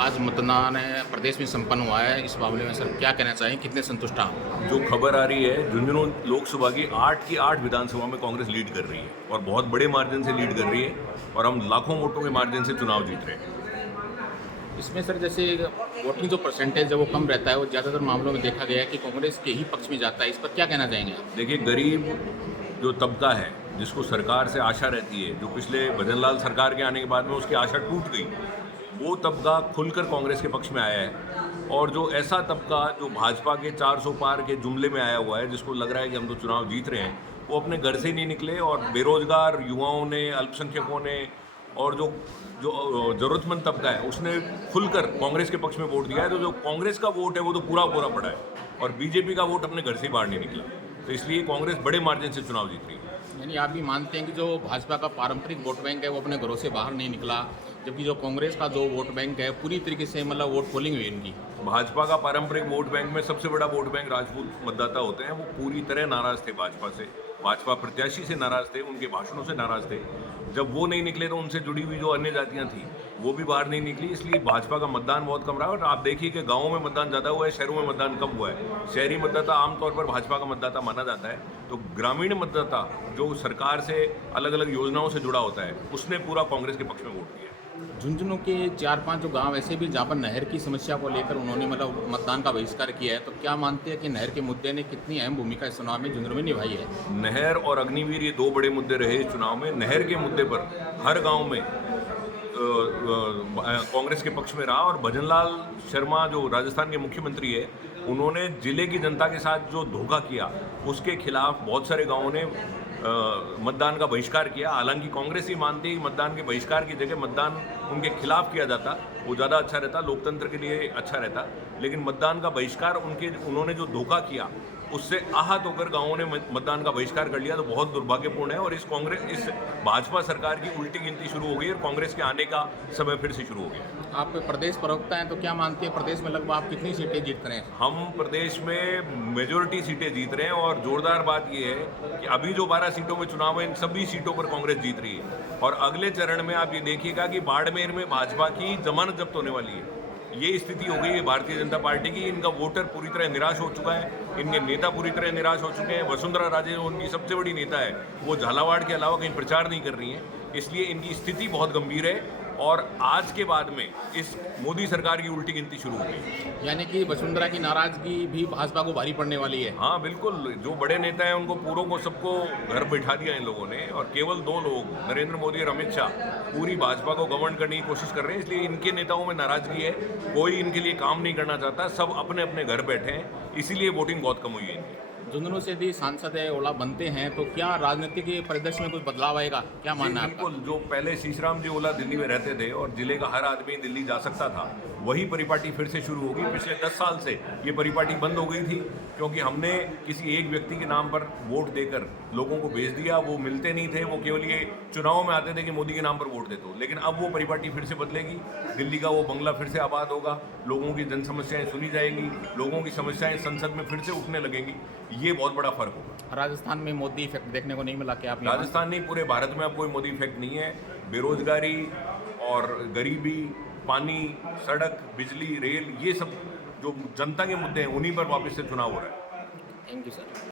आज मतदान प्रदेश में संपन्न हुआ है। इस मामले में सर क्या कहना चाहें, कितने संतुष्ट हैं आप? जो खबर आ रही है, झुंझुनू लोकसभा की 8 विधानसभा में कांग्रेस लीड कर रही है और बहुत बड़े मार्जिन से लीड कर रही है और हम लाखों वोटों के मार्जिन से चुनाव जीत रहे हैं। इसमें सर जैसे वोटिंग जो परसेंटेज है वो कम रहता है, वो ज़्यादातर मामलों में देखा गया है कि कांग्रेस के ही पक्ष में जाता है। इस पर क्या कहना चाहेंगे आप? देखिए, गरीब जो तबका है जिसको सरकार से आशा रहती है, जो पिछले भजनलाल सरकार के आने के बाद में उसकी आशा टूट गई, वो तबका खुलकर कांग्रेस के पक्ष में आया है। और जो ऐसा तबका जो भाजपा के 400 पार के जुमले में आया हुआ है, जिसको लग रहा है कि हम तो चुनाव जीत रहे हैं, वो अपने घर से ही नहीं निकले और बेरोजगार युवाओं ने, अल्पसंख्यकों ने और जो जो जरूरतमंद तबका है उसने खुलकर कांग्रेस के पक्ष में वोट दिया है। तो जो कांग्रेस का वोट है वो तो पूरा पूरा पड़ा है और बीजेपी का वोट अपने घर से ही बाहर नहीं निकला। तो इसलिए कांग्रेस बड़े मार्जिन से चुनाव जीत रही है। यानी आप भी मानते हैं कि जो भाजपा का पारंपरिक वोट बैंक है वो अपने घरों से बाहर नहीं निकला, जबकि जो कांग्रेस का जो वोट बैंक है पूरी तरीके से मतलब वोट पोलिंग हुई इनकी। भाजपा का पारंपरिक वोट बैंक में सबसे बड़ा वोट बैंक राजपूत मतदाता होते हैं। वो पूरी तरह नाराज थे भाजपा से, भाजपा प्रत्याशी से नाराज थे, उनके भाषणों से नाराज थे। जब वो नहीं निकले तो उनसे जुड़ी हुई जो अन्य जातियां थी वो भी बाहर नहीं निकली। इसलिए भाजपा का मतदान बहुत कम रहा। और आप देखिए कि गाँवों में मतदान ज़्यादा हुआ है, शहरों में मतदान कम हुआ है। शहरी मतदाता आमतौर पर भाजपा का मतदाता माना जाता है, तो ग्रामीण मतदाता जो सरकार से अलग अलग योजनाओं से जुड़ा होता है उसने पूरा कांग्रेस के पक्ष में वोट दिया। झुंझुनू के 4-5 जो गांव ऐसे भी जहाँ पर नहर की समस्या को लेकर उन्होंने मतलब मतदान का बहिष्कार किया है, तो क्या मानते हैं कि नहर के मुद्दे ने कितनी अहम भूमिका इस चुनाव में झुंझुनू में निभाई है? नहर और अग्निवीर ये 2 बड़े मुद्दे रहे इस चुनाव में। नहर के मुद्दे पर हर गांव में कांग्रेस के पक्ष में रहा और भजनलाल शर्मा जो राजस्थान के मुख्यमंत्री है, उन्होंने जिले की जनता के साथ जो धोखा किया उसके खिलाफ बहुत सारे गांवों ने मतदान का बहिष्कार किया। हालांकि कांग्रेस ही मानती है कि मतदान के बहिष्कार की जगह मतदान उनके खिलाफ किया जाता, वो ज़्यादा अच्छा रहता, लोकतंत्र के लिए अच्छा रहता। लेकिन मतदान का बहिष्कार उन्होंने जो धोखा किया उससे आहत होकर गांवों ने मतदान का बहिष्कार कर लिया, तो बहुत दुर्भाग्यपूर्ण है। और इस भाजपा सरकार की उल्टी गिनती शुरू हो गई और कांग्रेस के आने का समय फिर से शुरू हो गया। आप प्रदेश प्रवक्ता हैं, तो क्या मानते हैं प्रदेश में लगभग आप कितनी सीटें जीत रहे हैं? हम प्रदेश में मेजोरिटी सीटें जीत रहे हैं और जोरदार बात यह है कि अभी जो 12 सीटों में चुनाव है, इन सभी सीटों पर कांग्रेस जीत रही है। और अगले चरण में आप ये देखिएगा कि बाड़मेर में भाजपा की जमानत जब्त होने वाली है। ये स्थिति हो गई है भारतीय जनता पार्टी की। इनका वोटर पूरी तरह निराश हो चुका है, इनके नेता पूरी तरह निराश हो चुके हैं। वसुंधरा राजे उनकी सबसे बड़ी नेता है, वो झालावाड़ के अलावा कहीं प्रचार नहीं कर रही हैं। इसलिए इनकी स्थिति बहुत गंभीर है और आज के बाद में इस मोदी सरकार की उल्टी गिनती शुरू हो गई। यानी कि वसुंधरा की नाराजगी भी भाजपा को भारी पड़ने वाली है। हाँ बिल्कुल, जो बड़े नेता हैं उनको पूरों को सबको घर बैठा दिया इन लोगों ने और केवल 2 लोग, नरेंद्र मोदी और अमित शाह, पूरी भाजपा को गवर्न करने की कोशिश कर रहे हैं। इसलिए इनके नेताओं में नाराजगी है, कोई इनके लिए काम नहीं करना चाहता, सब अपने अपने घर बैठे हैं। इसीलिए वोटिंग बहुत कम हुई है इनकी। झुंझुनू से भी सांसद है ओला बनते हैं, तो क्या राजनीतिक परिदृश्य में कुछ बदलाव आएगा? क्या मानना है आपका? बिल्कुल, जो पहले शीशराम जी ओला दिल्ली में रहते थे और जिले का हर आदमी दिल्ली जा सकता था, वही परिपाटी फिर से शुरू होगी। पिछले 10 साल से ये परिपाटी बंद हो गई थी क्योंकि हमने किसी एक व्यक्ति के नाम पर वोट देकर लोगों को भेज दिया। वो मिलते नहीं थे, वो केवल ये चुनाव में आते थे कि मोदी के नाम पर वोट दे दो। लेकिन अब वो परिपाटी फिर से बदलेगी, दिल्ली का वो बंगला फिर से आबाद होगा, लोगों की जन समस्याएं सुनी जाएंगी, लोगों की समस्याएं संसद में फिर से उठने लगेंगी। ये बहुत बड़ा फर्क होगा। राजस्थान में मोदी इफेक्ट देखने को नहीं मिला क्या आप? राजस्थान नहीं, पूरे भारत में अब कोई मोदी इफेक्ट नहीं है। बेरोजगारी और गरीबी, पानी, सड़क, बिजली, रेल, ये सब जो जनता के मुद्दे हैं उन्हीं पर वापस से चुनाव हो रहा है। Thank you sir.